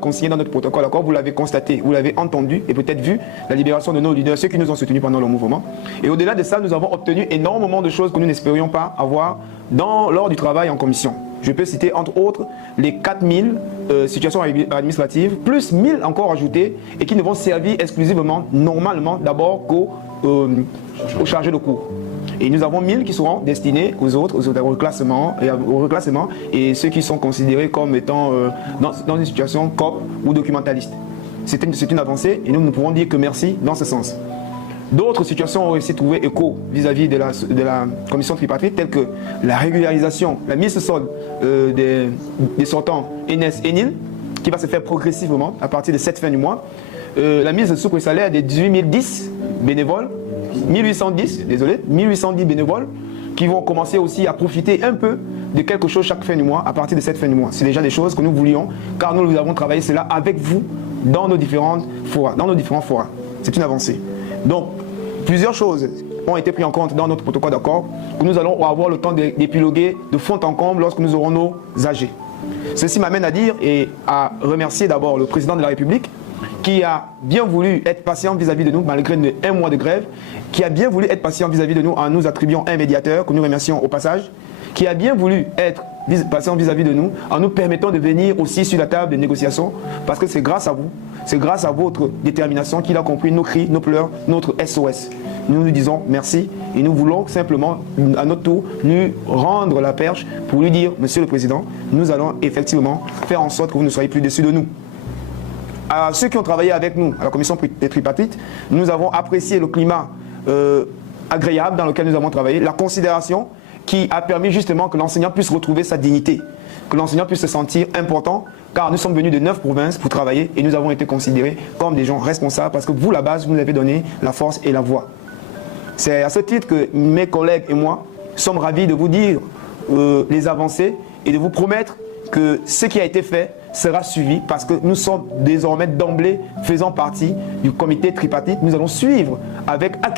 consigné dans notre protocole d'accord, vous l'avez constaté, vous l'avez entendu et peut-être vu la libération de nos leaders, ceux qui nous ont soutenus pendant le mouvement. Et au-delà de ça, nous avons obtenu énormément de choses que nous n'espérions pas avoir lors du travail en commission. Je peux citer entre autres les 4000 situations administratives, plus 1000 encore ajoutées et qui ne vont servir exclusivement, normalement, d'abord aux chargés de cours. Et nous avons 1000 qui seront destinés aux autres, au reclassement et ceux qui sont considérés comme étant dans une situation COP ou documentaliste. C'est une avancée et nous ne pouvons dire que merci dans ce sens. D'autres situations ont aussi trouvé écho vis-à-vis de la commission tripartite, telles que la régularisation, la mise au sol des sortants ENES et NIL, qui va se faire progressivement à partir de cette fin du mois. La mise sous salaire des 18 010 bénévoles, 1810 bénévoles qui vont commencer aussi à profiter un peu de quelque chose chaque fin du mois à partir de cette fin du mois. C'est déjà des choses que nous voulions car nous avons travaillé cela avec vous dans nos différents forats. C'est une avancée. Donc, plusieurs choses ont été prises en compte dans notre protocole d'accord que nous allons avoir le temps d'épiloguer de fond en comble lorsque nous aurons nos AG. Ceci m'amène à dire et à remercier d'abord le président de la République qui a bien voulu être patient vis-à-vis de nous malgré un mois de grève, qui a bien voulu être patient vis-à-vis de nous en nous attribuant un médiateur que nous remercions au passage, qui a bien voulu être patient vis-à-vis de nous en nous permettant de venir aussi sur la table de négociation parce que c'est grâce à vous, c'est grâce à votre détermination qu'il a compris nos cris, nos pleurs, notre SOS. Nous nous disons merci et nous voulons simplement à notre tour lui rendre la perche pour lui dire, Monsieur le Président, nous allons effectivement faire en sorte que vous ne soyez plus déçus de nous. À ceux qui ont travaillé avec nous à la commission des tripartites, nous avons apprécié le climat agréable dans lequel nous avons travaillé, la considération qui a permis justement que l'enseignant puisse retrouver sa dignité, que l'enseignant puisse se sentir important, car nous sommes venus de 9 provinces pour travailler et nous avons été considérés comme des gens responsables parce que vous, la base, vous nous avez donné la force et la voix. C'est à ce titre que mes collègues et moi sommes ravis de vous dire les avancées et de vous promettre que ce qui a été fait sera suivi parce que nous sommes désormais d'emblée faisant partie du comité tripartite. Nous allons suivre avec acuité